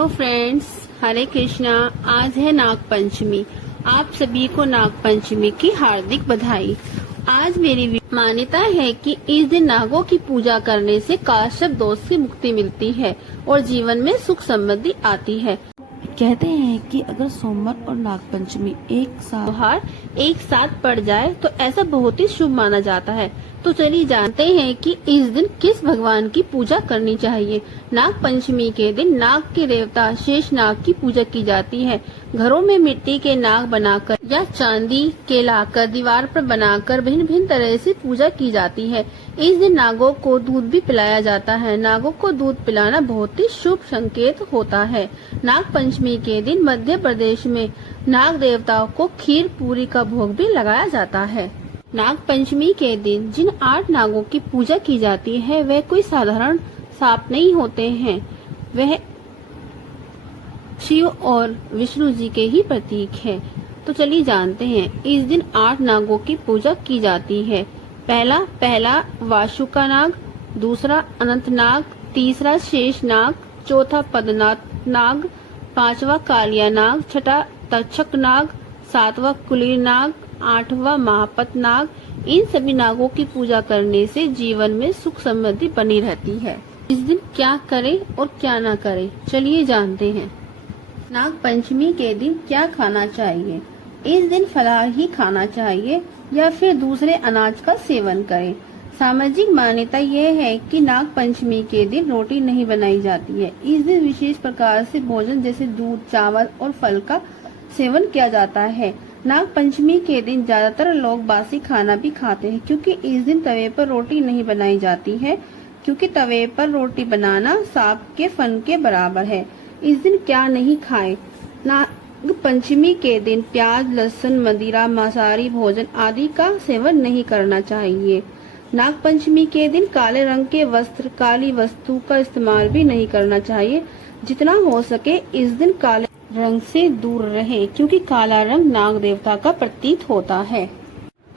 Hello friends, हरे कृष्णा। आज है नाग पंचमी। आप सभी को नाग पंचमी की हार्दिक बधाई। आज मेरी मान्यता है कि इस दिन नागों की पूजा करने से काश्यप दोष से मुक्ति मिलती है और जीवन में सुख समृद्धि आती है। कहते हैं कि अगर सोमवार और नाग पंचमी एक साथ पड़ जाए तो ऐसा बहुत ही शुभ माना जाता है। तो चलिए जानते हैं कि इस दिन किस भगवान की पूजा करनी चाहिए। नाग पंचमी के दिन नाग के देवता शेष नाग की पूजा की जाती है। घरों में मिट्टी के नाग बनाकर या चांदी के लाकर दीवार पर बनाकर भिन्न भिन्न तरह से पूजा की जाती है। इस दिन नागों को दूध भी पिलाया जाता है। नागों को दूध पिलाना बहुत ही शुभ संकेत होता है। नाग पंचमी के दिन मध्य प्रदेश में नाग देवताओं को खीर पूरी का भोग भी लगाया जाता है। नाग पंचमी के दिन जिन 8 नागों की पूजा की जाती है वह कोई साधारण सांप नहीं होते हैं। वह शिव और विष्णु जी के ही प्रतीक है। तो चलिए जानते हैं इस दिन 8 नागों की पूजा की जाती है। पहला वासुका नाग, दूसरा अनंत नाग, तीसरा शेष नाग, चौथा पद्मनाथ नाग, 5वां कालिया नाग, छठा तक्षक नाग, 7वां कुलीर नाग, 8वां महापत नाग। इन सभी नागों की पूजा करने से जीवन में सुख समृद्धि बनी रहती है। इस दिन क्या करें और क्या ना करें, चलिए जानते हैं। नाग पंचमी के दिन क्या खाना चाहिए। इस दिन फलाहार ही खाना चाहिए या फिर दूसरे अनाज का सेवन करें। सामाजिक मान्यता यह है कि नाग पंचमी के दिन रोटी नहीं बनाई जाती है। इस दिन विशेष प्रकार से भोजन जैसे दूध, चावल और फल का सेवन किया जाता है। नाग पंचमी के दिन ज्यादातर लोग बासी खाना भी खाते हैं क्योंकि इस दिन तवे पर रोटी नहीं बनाई जाती है, क्योंकि तवे पर रोटी बनाना सांप के फन के बराबर है। इस दिन क्या नहीं खाएं। नाग पंचमी के दिन प्याज, लहसुन, मदिरा, मांसाहारी भोजन आदि का सेवन नहीं करना चाहिए। नाग पंचमी के दिन काले रंग के वस्त्र, काली वस्तु का इस्तेमाल भी नहीं करना चाहिए। जितना हो सके इस दिन काले रंग से दूर रहे, क्योंकि काला रंग नाग देवता का प्रतीक होता है।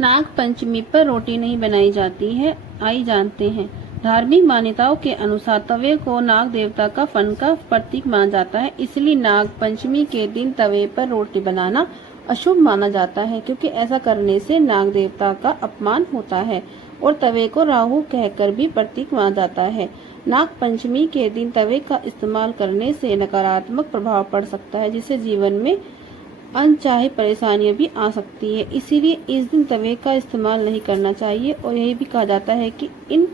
नाग पंचमी पर रोटी नहीं बनाई जाती है। आइए जानते हैं। धार्मिक मान्यताओं के अनुसार तवे को नाग देवता का फन का प्रतीक माना जाता है, इसलिए नाग पंचमी के दिन तवे पर रोटी बनाना अशुभ माना जाता है, क्योंकि ऐसा करने से नाग देवता का अपमान होता है और तवे को राहु कहकर भी प्रतीक माना जाता है। नाग पंचमी के दिन तवे का इस्तेमाल करने से नकारात्मक प्रभाव पड़ सकता है, जिससे जीवन में अनचाही परेशानियां भी आ सकती है। इसीलिए इस दिन तवे का इस्तेमाल नहीं करना चाहिए और यही भी कहा जाता है कि इन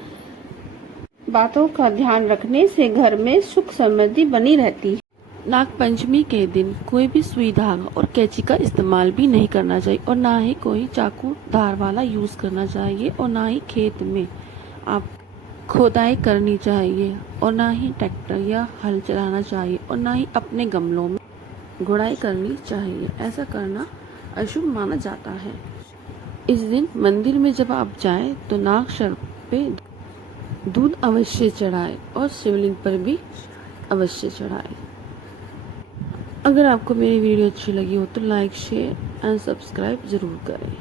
बातों का ध्यान रखने से घर में सुख समृद्धि बनी रहती है। नाग पंचमी के दिन कोई भी सुई, धागा और कैंची का इस्तेमाल भी नहीं करना चाहिए और ना ही कोई चाकू धार वाला यूज करना चाहिए और ना ही खेत में आप खोदाई करनी चाहिए और ना ही ट्रैक्टर या हल चलाना चाहिए और ना ही अपने गमलों में गुड़ाई करनी चाहिए। ऐसा करना अशुभ माना जाता है। इस दिन मंदिर में जब आप जाएं तो नाग सर्प पे दूध अवश्य चढ़ाए और शिवलिंग पर भी अवश्य चढ़ाए। अगर आपको मेरी वीडियो अच्छी लगी हो तो लाइक, शेयर एंड सब्सक्राइब जरूर करें।